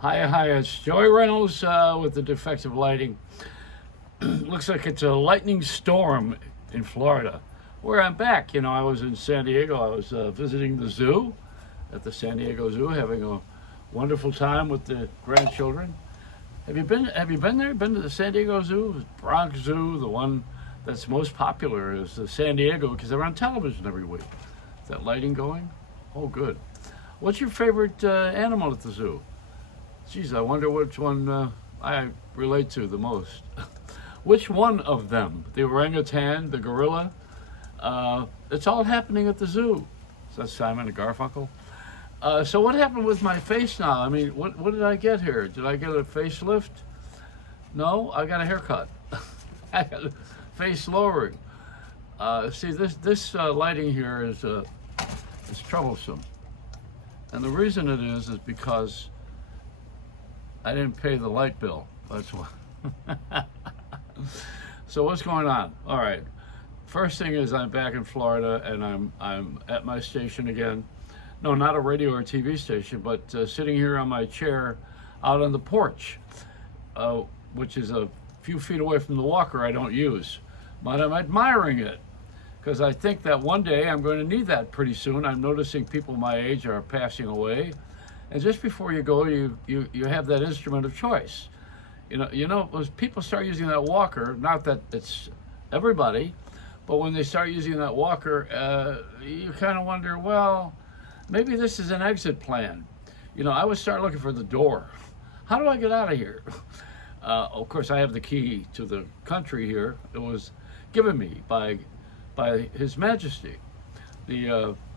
Hi, it's Joey Reynolds with the defective lighting. Looks like it's a lightning storm in Florida, where I'm back. I was in San Diego. I was visiting the zoo at the San Diego Zoo, having a wonderful time with the grandchildren. Have you been there? Been to the San Diego Zoo? Bronx Zoo, the one that's most popular is the San Diego because they're on television every week. Is that lighting going? Oh, good. What's your favorite animal at the zoo? Geez, I wonder which one I relate to the most. Which one of them? The orangutan, the gorilla? It's all happening at the zoo. Is that Simon and Garfunkel? So what happened with my face now? I mean, what did I get here? Did I get a facelift? No, I got a haircut. I got a face lowering. See, this lighting here is troublesome, and the reason it is because I didn't pay the light bill. That's why. So what's going on? All right. First thing is I'm back in Florida and I'm at my station again. No, not a radio or TV station, but sitting here on my chair out on the porch, which is a few feet away from the walker I don't use. But I'm admiring it because I think that one day I'm going to need that pretty soon. I'm noticing people my age are passing away. And just before you go, you have that instrument of choice. As people start using that walker, not that it's everybody, but when they start using that walker, you kind of wonder, well, maybe this is an exit plan. I would start looking for the door. How do I get out of here? Of course, I have the key to the country here. It was given me by His Majesty,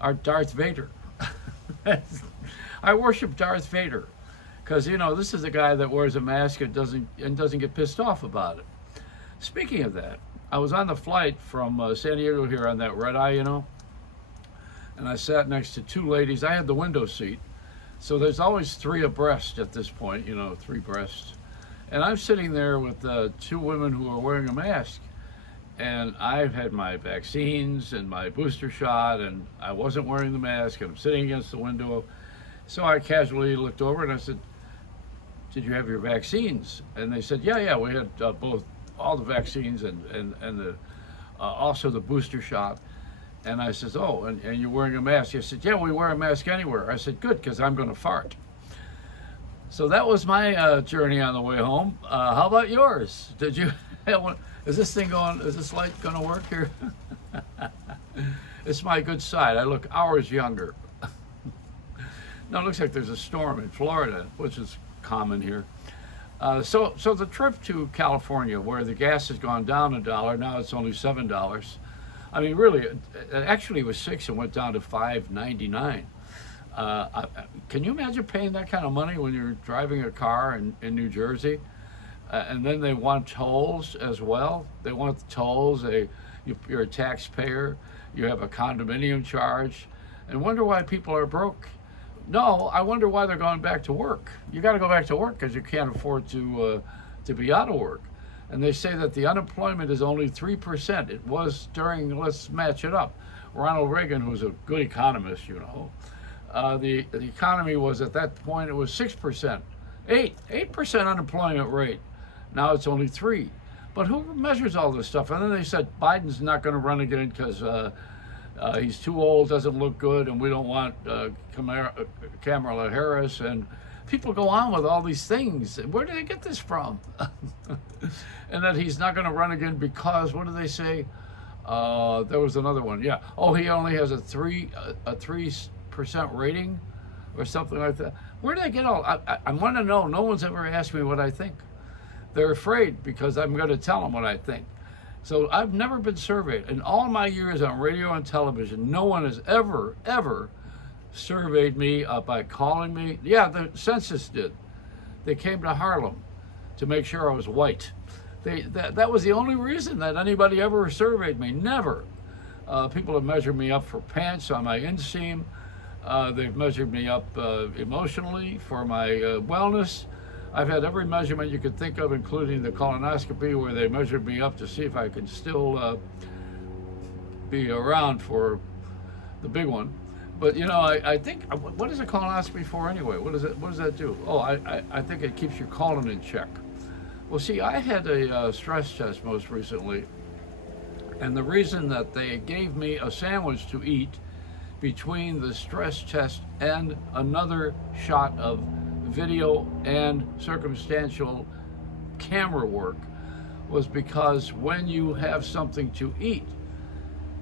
our Darth Vader. I worship Darth Vader because this is a guy that wears a mask and doesn't get pissed off about it. Speaking of that, I was on the flight from San Diego here on that red eye, and I sat next to two ladies. I had the window seat, so there's always three abreast at this point, three breasts. And I'm sitting there with two women who are wearing a mask, and I've had my vaccines and my booster shot, and I wasn't wearing the mask, and I'm sitting against the window. So I casually looked over and I said, "Did you have your vaccines?" And they said, "Yeah, we had all the vaccines and also the booster shot." And I says, "Oh, and you're wearing a mask?" He said, "Yeah, we wear a mask anywhere." I said, "Good, because I'm going to fart." So that was my journey on the way home. How about yours? Did you have one? Is this thing going? Is this light going to work here? It's my good side. I look hours younger. No, it looks like there's a storm in Florida, which is common here. So the trip to California, where the gas has gone down $1, now it's only $7. I mean, really, it actually was $6 and went down to $5.99. Can you imagine paying that kind of money when you're driving a car in New Jersey? And then they want tolls as well. They want the tolls. You're a taxpayer. You have a condominium charge, and wonder why people are broke. No, I wonder why they're going back to work. You got to go back to work because you can't afford to be out of work. And they say that the unemployment is only 3%. It was during, let's match it up, Ronald Reagan, who's a good economist, the economy was at that point, it was 6%, 8% unemployment rate. Now it's only 3. But who measures all this stuff? And then they said Biden's not going to run again because he's too old, doesn't look good, and we don't want Kamala Harris. And people go on with all these things. Where do they get this from? And that he's not going to run again because, what do they say? There was another one. Yeah. Oh, he only has a 3% rating or something like that. Where do they get all? I want to know. No one's ever asked me what I think. They're afraid because I'm going to tell them what I think. So I've never been surveyed. In all my years on radio and television, no one has ever surveyed me by calling me. Yeah, the census did. They came to Harlem to make sure I was white. That was the only reason that anybody ever surveyed me. Never. People have measured me up for pants on my inseam. They've measured me up emotionally for my wellness. I've had every measurement you could think of, including the colonoscopy, where they measured me up to see if I could still be around for the big one. But you know, I think what is a colonoscopy for anyway? What does it? What does that do? Oh, I think it keeps your colon in check. Well, see, I had a stress test most recently, and the reason that they gave me a sandwich to eat between the stress test and another shot of video and circumstantial camera work was because when you have something to eat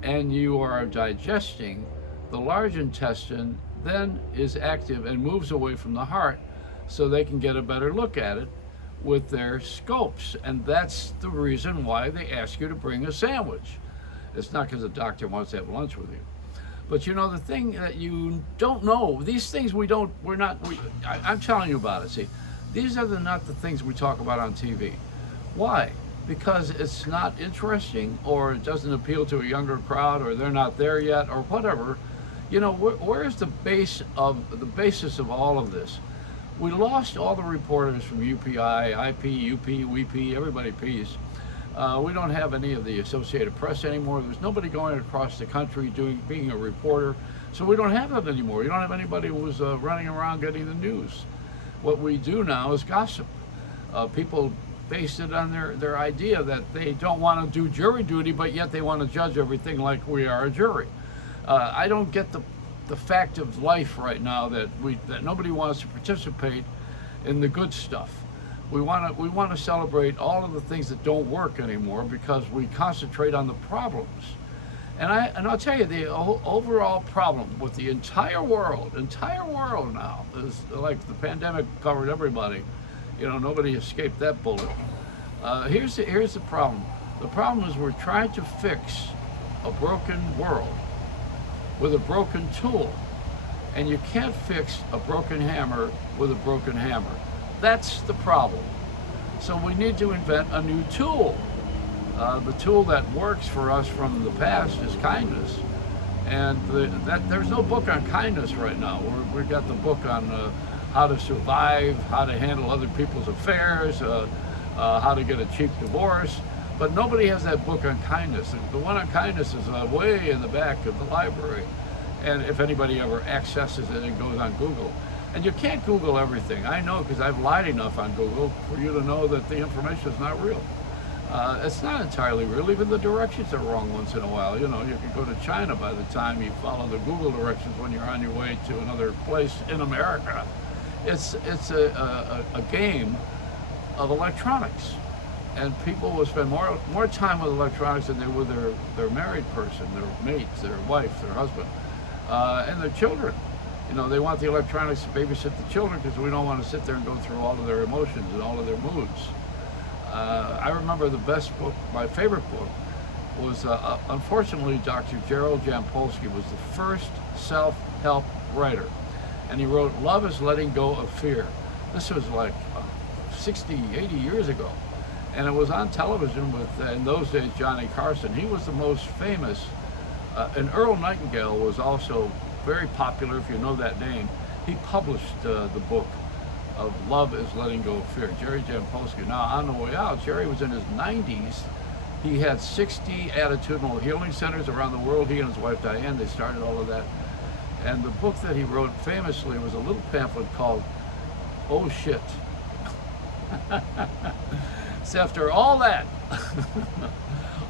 and you are digesting, the large intestine then is active and moves away from the heart so they can get a better look at it with their scopes. And that's the reason why they ask you to bring a sandwich. It's not because the doctor wants to have lunch with you. But you know, the thing that you don't know, these things I'm telling you about it. See, these are not the things we talk about on TV. Why? Because it's not interesting, or it doesn't appeal to a younger crowd, or they're not there yet, or whatever. You know, where's the basis of all of this? We lost all the reporters from UPI, IP, UP, WEP, everybody P's. We don't have any of the Associated Press anymore. There's nobody going across the country being a reporter. So we don't have that anymore. You don't have anybody who's running around getting the news. What we do now is gossip. People base it on their idea that they don't want to do jury duty, but yet they want to judge everything like we are a jury. I don't get the fact of life right now that nobody wants to participate in the good stuff. We want to celebrate all of the things that don't work anymore because we concentrate on the problems. And I'll tell you, the overall problem with the entire world now is like the pandemic covered everybody. You know, nobody escaped that bullet. Here's the problem. The problem is we're trying to fix a broken world with a broken tool, and you can't fix a broken hammer with a broken hammer. That's the problem. So we need to invent a new tool. The tool that works for us from the past is kindness. And there's no book on kindness right now. We've got the book on how to survive, how to handle other people's affairs, how to get a cheap divorce. But nobody has that book on kindness. The one on kindness is way in the back of the library. And if anybody ever accesses it, it goes on Google. And you can't Google everything. I know, because I've lied enough on Google for you to know that the information is not real. It's not entirely real. Even the directions are wrong once in a while. You know, you could go to China by the time you follow the Google directions when you're on your way to another place in America. It's a game of electronics. And people will spend more time with electronics than they would their married person, their mates, their wife, their husband, and their children. You know, they want the electronics to babysit the children because we don't want to sit there and go through all of their emotions and all of their moods. I remember the best book, my favorite book, was unfortunately Dr. Gerald Jampolsky was the first self-help writer. And he wrote Love is Letting Go of Fear. This was like 60, 80 years ago. And it was on television with, in those days, Johnny Carson. He was the most famous. And Earl Nightingale was also very popular, if you know that name. He published the book of Love is Letting Go of Fear, Jerry Jampolsky. Now, on the way out, Jerry was in his 90s. He had 60 attitudinal healing centers around the world. He and his wife, Diane, they started all of that. And the book that he wrote famously was a little pamphlet called Oh Shit. So after all that,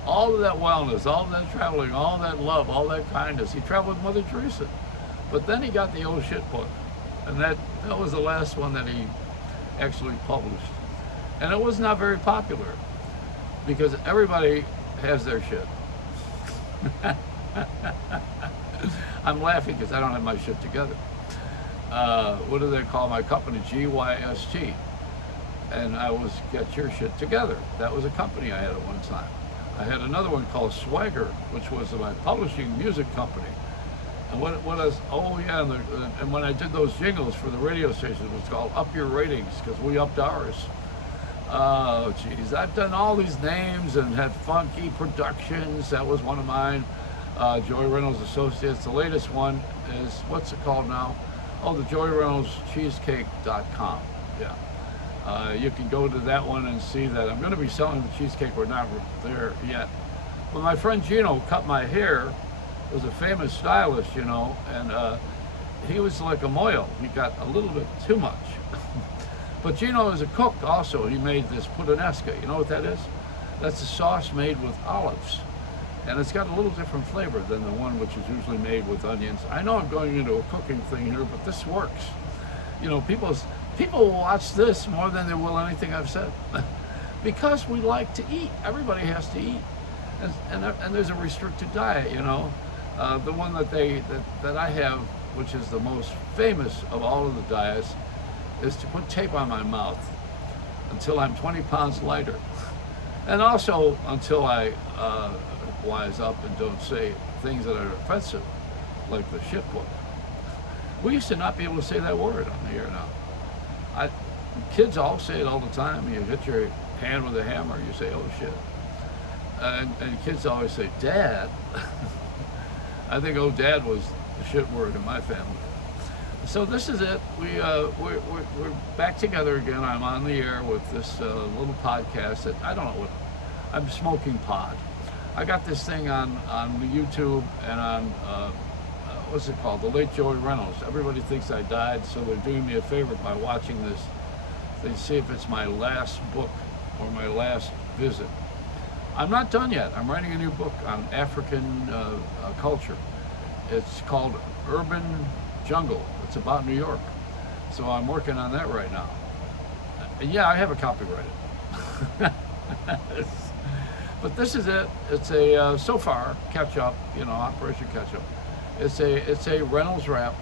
all of that wellness, all of that traveling, all that love, all that kindness, he traveled with Mother Teresa. But then he got the Oh Shit book. And that was the last one that he actually published. And it was not very popular because everybody has their shit. I'm laughing because I don't have my shit together. What do they call my company? GYST. And I was Get Your Shit Together. That was a company I had at one time. I had another one called Swagger, which was my publishing music company. And and when I did those jingles for the radio station, it was called Up Your Ratings, because we upped ours. Oh, geez, I've done all these names and had Funky Productions. That was one of mine. Joy Reynolds Associates. The latest one is, what's it called now? Oh, the Joy Reynolds Cheesecake.com. Yeah. You can go to that one and see that I'm going to be selling the cheesecake. We're not there yet. But my friend Gino cut my hair was a famous stylist, you know, and he was like a moil. He got a little bit too much. But Gino is a cook also. He made this puttanesca. You know what that is? That's a sauce made with olives. And it's got a little different flavor than the one which is usually made with onions. I know I'm going into a cooking thing here, but this works. You know, people will watch this more than they will anything I've said. Because we like to eat. Everybody has to eat. And there's a restricted diet, you know. The one that I have, which is the most famous of all of the diets, is to put tape on my mouth until I'm 20 pounds lighter. And also until I wise up and don't say things that are offensive, like the shit book. We used to not be able to say that word on the air now. Kids all say it all the time. You hit your hand with a hammer, you say, oh shit. And kids always say, Dad. I think oh dad was the shit word in my family. So this is it. We're back together again. I'm on the air with this little podcast that I don't know what. I'm smoking pod. I got this thing on YouTube and on what's it called? The Late Joey Reynolds. Everybody thinks I died, so they're doing me a favor by watching this. They see if it's my last book or my last visit. I'm not done yet. I'm writing a new book on African culture. It's called Urban Jungle. It's about New York. So I'm working on that right now. Yeah, I have a copyright. But this is it. It's a so far catch up, you know, Operation Catch Up. It's a Reynolds wrap.